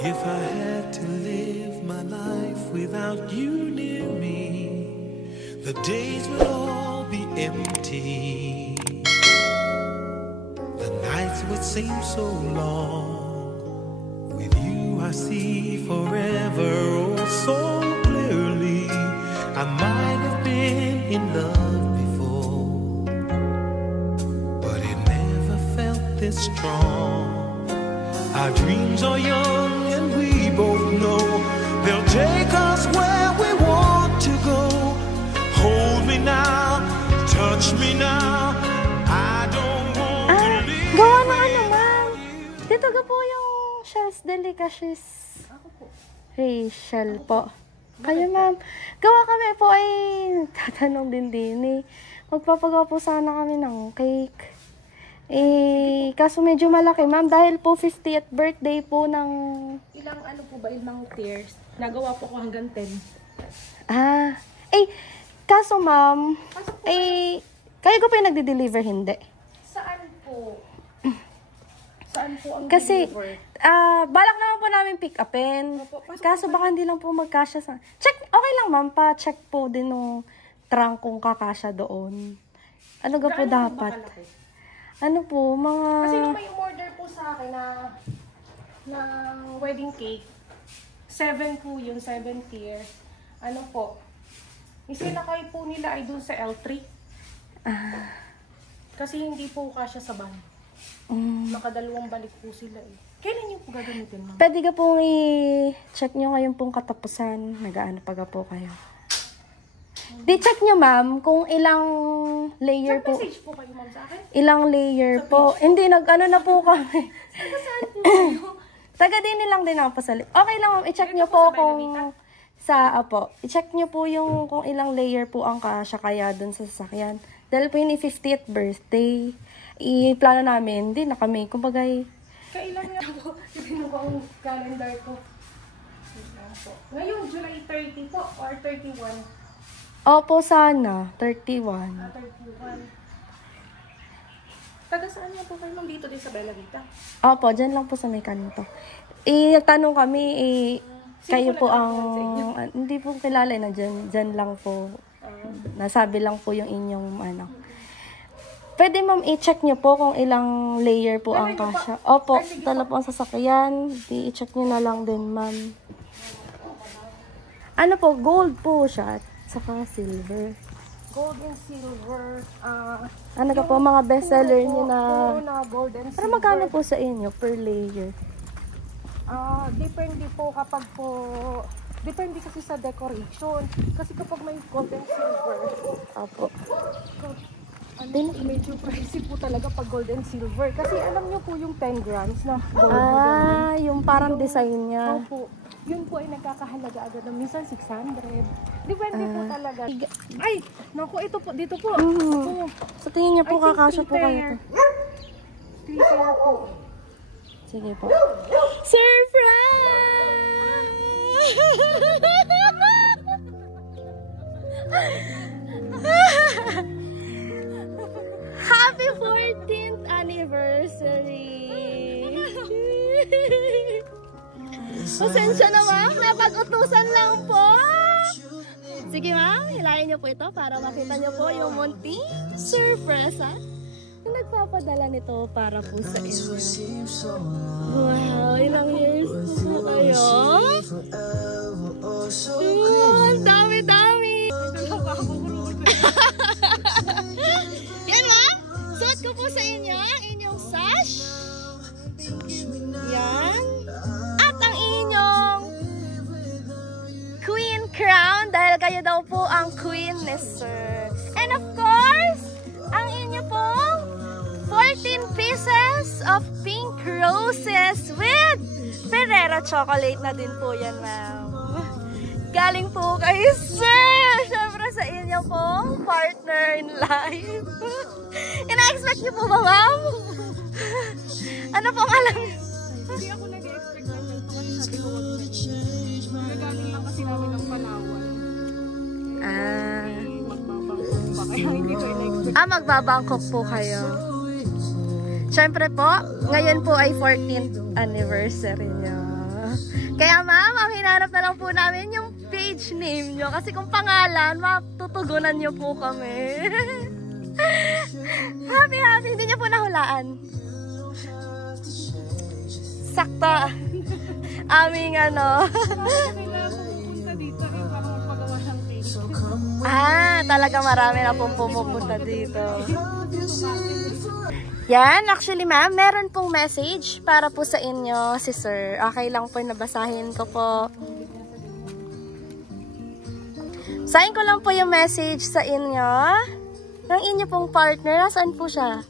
If I had to live my life without you near me, the days would all be empty. The nights would seem so long. With you I see forever oh so clearly. I might have been in love before, but it never felt this strong. Our dreams are young and we both know they'll take us where we want to go. Hold me now, touch me now. I don't want to leave. Gawa na ano, ma'am. Dito ka po yung Shells Delicacies. Ako po. Rachel po. Kayo, ma'am. Gawa kami po ay tatanong din eh. Magpapagawa po sana kami ng cake. Kaso medyo malaki, ma'am, dahil po 50th birthday po ng... Ilang ano po ba, ilang tiers? Nagawa po ko hanggang 10. Kaso ma'am, kayo ko po yung nagde-deliver, hindi? Saan po? Saan po ang Kasi, deliver? balak naman po namin pick upin. Kaso baka hindi lang po magkasya sa... Check, okay lang ma'am, pa-check po din nung trunk kung kakasya doon. Ano ga po dapat? Ano po, mga... Kasi nung may umorder po sa akin na wedding cake, 7 po yun, 7 tier. Ano po, isinakay po nila ay dun sa L3. Kasi hindi po kasya sa van. Nakadalawang balik po sila eh. Kailan niyo po gagamitin, ma'am? Pwede ka pong i-check nyo ngayon pong katapusan. Nag-ano pa po kayo. Di-check nyo, ma'am, kung ilang layer po. Message po kayo, ma'am, sa akin? Ilang layer po. Hindi, nag-ano na po kami. Saan po kayo? Taga din nilang din ako sa okay lang, ma'am. I-check nyo po kung... I-check nyo po yung kung ilang layer po ang kasya kaya dun sa sasakyan. Dahil po yun 50th birthday. I-plano namin. Hindi na kami. Kumbaga Kailan nga po? Tignan ko ang calendar ko. Ngayon, July 30 po or 31? Opo, sana. 31. 31. Taga saan niya po kayo, ma'am? Dito din sa Bella Vita? Opo, dyan lang po sa may kanto. Tanong kami, kayo po ang... Hindi po kilala na dyan lang po. Nasabi lang po yung inyong ano. Pwede ma'am, i-check nyo po kung ilang layer po ang kasya. Opo, tala po ang sasakyan. I-check nyo na lang din, ma'am. Ano po, gold po siya. Saka silver. Gold and silver. Ano ka po, mga bestseller niyo na... gold and silver. Pero magkano po sa inyo per layer? Depende po kapag po... Depende kasi sa decoration. Kasi kapag may gold and silver... Opo. Medyo pricey po talaga pag gold and silver. Kasi alam niyo po yung 10 grams na gold. Yung parang design niya. Opo. Yun po ay nagkakahalaga agad ng minsan 600. Depende po talaga. Ay! Naku, ito po. Dito po. Sa tingin niya po, kakasya po kayo. 3 pair po. Sige po. Surprise! Happy 14th anniversary! Pasensya na, ma'am. Napag-utusan lang po. Sige, ma'am. Hilahin niyo po ito para makita niyo po yung munting surpresa yung nagpapadala nito para po sa inyo. Wow, ilang years po kayo? Ang dami-dami! Yan, ma'am. Suot ko po sa inyo ang inyong sash. Yan. At ang inyong queen crown dahil kayo daw po ang queen ni sir. And of course, ang inyo pong 14 pieces of pink roses with Ferrero chocolate na din po yan, ma'am. Galing po kay sir. Siyempre sa inyo pong partner in life. Ina-expect niyo po ba, ma'am? Ano pong alam niyo? Hindi ako nag-expect na ito kasi sabi ko nagaling lang kasi namin ng Palawan. Magbabangkok pa kaya hindi ko in-expect. Magbabangkok po kayo. Siyempre po, ngayon po ay 14th anniversary niyo. Kaya ma'am, ang hinanap na lang po namin yung page name nyo. Kasi kung pangalan, matutugunan nyo po kami. Happy. Hindi nyo po nahulaan. Sakto. Aming ano. Kailangan pupunta dito para magpagawa ng cake. Talaga marami na pong pumupunta dito. Yan, actually ma'am, meron pong message para po sa inyo si sir. Okay lang po, nabasahin ko po. Sayin ko lang po yung message sa inyo ng inyo pong partner. Nasaan po siya?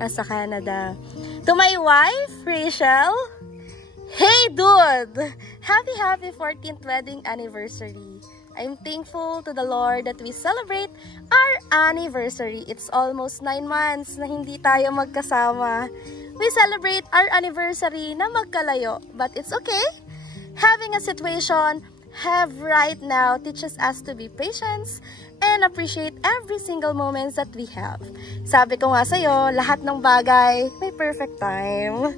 Nasa Canada. To my wife, Rachel. Hey dude! Happy 14th wedding anniversary. I'm thankful to the Lord that we celebrate our anniversary. It's almost 9 months na hindi tayo magkasama. We celebrate our anniversary na magkalayo, but it's okay. Having a situation have right now teaches us to be patient and appreciate every single moments that we have. Sabi ko nga sa'yo, lahat ng bagay may perfect time.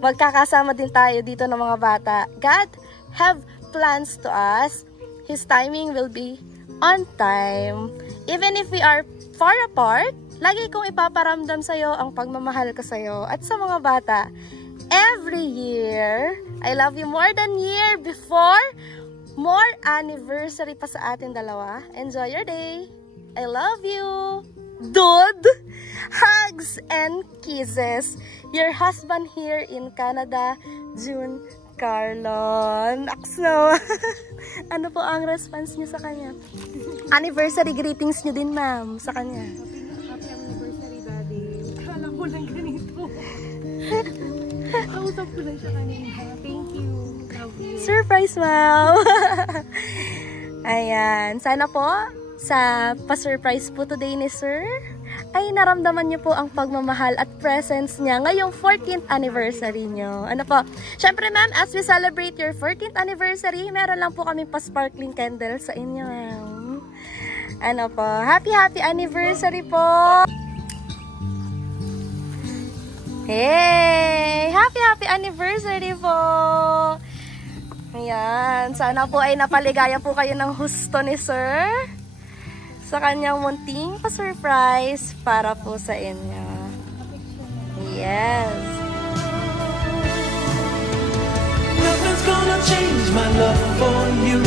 Magkakasama din tayo dito ng mga bata. God have plans to us. His timing will be on time. Even if we are far apart, lagi kong ipaparamdam sa'yo ang pagmamahal ko sa'yo at sa mga bata. Every year, I love you more than year before. More anniversary pa sa atin dalawa. Enjoy your day. I love you. Dude! Hugs and kisses. Your husband here in Canada, June Carlon. Akso. Ano po ang response niyo sa kanya? Anniversary greetings niyo din, ma'am, sa kanya. Happy anniversary, Daddy. Akala ko lang ganito. Kausap ko lang siya kanina. Thank you. Love you. Surprise, ma'am. Ayan. Sana po, sa pa-surprise po today ni Sir, ay naramdaman niyo po ang pagmamahal at presence niya ngayong 14th anniversary niyo. Ano po? Syempre ma'am, as we celebrate your 14th anniversary, meron lang po kami pa-sparkling candle sa inyo. Ano po? Happy anniversary po! Hey! Happy anniversary po! Ayan. Sana po ay napaligaya po kayo ng husto ni Sir sa kanyang munting pa-surprise para po sa inyo. Yes. Nothing's gonna change my love for you.